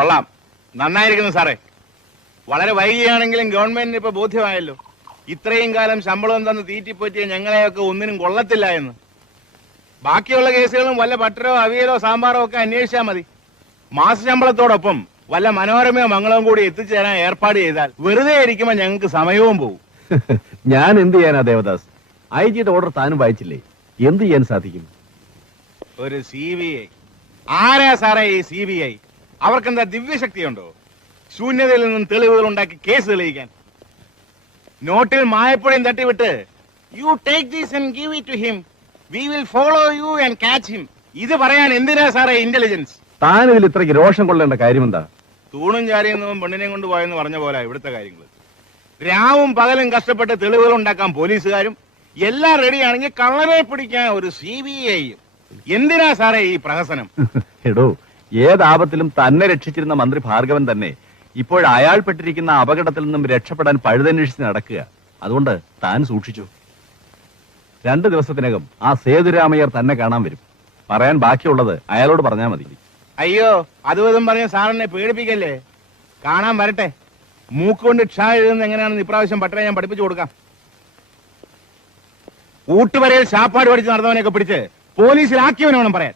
കൊള്ളാം. നന്നായിരിക്കുന്നു സാറേ. വളരെ വൈകിയാണെങ്കിലും ഗവൺമെന്റിന് ഇപ്പൊ ബോധ്യമായല്ലോ. ഇത്രയും കാലം ശമ്പളം തന്ന് തീറ്റിപ്പറ്റിയ ഞങ്ങളെയൊക്കെ ഒന്നിനും കൊള്ളത്തില്ല എന്ന്. ബാക്കിയുള്ള കേസുകളും വല്ല പട്ടരോ അവിയലോ സാമ്പാറോ ഒക്കെ അന്വേഷിച്ചാൽ മതി. മാസ ശമ്പളത്തോടൊപ്പം വല്ല മനോരമയോ മംഗളവും കൂടി എത്തിച്ചേരാൻ ഏർപ്പാട് ചെയ്താൽ വെറുതെ ഇരിക്കുമ്പോൾ ഞങ്ങൾക്ക് സമയവും പോകും ഞാൻ എന്ത് ചെയ്യാനാ ദേവദാസ്? ഐ ജിയുടെ ഓർഡർ താനും വായിച്ചില്ലേ? എന്ത് ചെയ്യാൻ സാധിക്കും? ഒരു സി ബി ഐ. ആരാ സാറേ ഈ സി ബി ഐ? അവർക്കെന്താ ദിവ്യശക്തിയുണ്ടോ? ശൂന്യതയിൽ നിന്നും തെളിവുകൾ ഉണ്ടാക്കി കേസ് തെളിയിക്കാൻ. നോട്ടിൽ മായപ്പുഴയും തട്ടിവിട്ട് you take these and give it to him we will follow you and catch him ഇത് പറയാൻ എന്തിനാ സാറേ ഇന്റലിജൻസ് താൻ ഇതിൽ ഇത്രയ്ക്ക് രോഷം കൊള്ളേണ്ട കാര്യം എന്താ തൂണും ചാരിയെന്നും പെണ്ണിനെയും കൊണ്ട് പോയെന്ന് പറഞ്ഞ പോലെ ഇവിടുത്തെ കാര്യങ്ങൾ രാവും പകലും കഷ്ടപ്പെട്ട് തെളിവുകൾ ഉണ്ടാക്കാൻ പോലീസുകാരും എല്ലാം റെഡിയാണെങ്കിൽ കള്ളനെ പിടിക്കാൻ ഒരു സി ബി ഐയും എന്തിനാ സാറേ ഈ പ്രഹസനം? എടോ ഏതാപത്തിലും തന്നെ രക്ഷിച്ചിരുന്ന മന്ത്രി ഭാർഗവൻ തന്നെ ഇപ്പോൾ അയാൾ പെട്ടിരിക്കുന്ന അപകടത്തിൽ നിന്നും രക്ഷപ്പെടാൻ പഴുതന്വേഷിച്ച് നടക്കുക. അതുകൊണ്ട് താൻ സൂക്ഷിച്ചു. രണ്ട് ദിവസത്തിനകം ആ സേതുരാമയ്യർ തന്നെ കാണാൻ വരും. പറയാൻ ബാക്കിയുള്ളത് അയാളോട് പറഞ്ഞാൽ മതി. അയ്യോ അതും ഇതും പറഞ്ഞ സാറിനെ പേടിപ്പിക്കല്ലേ കാണാൻ വരട്ടെ. മൂക്കുകൊണ്ട് ക്ഷ എഴുതുന്ന എങ്ങനെയാണെന്ന് ഇപ്രാവശ്യം പട്ടണ ഞാൻ പഠിപ്പിച്ചു കൊടുക്കാം. ഊട്ടുവരയിൽ ശാപ്പാട് പഠിച്ച് നടന്നവനെയൊക്കെ പിടിച്ച് പോലീസിലാക്കിയവനെ വേണം പറയാൻ.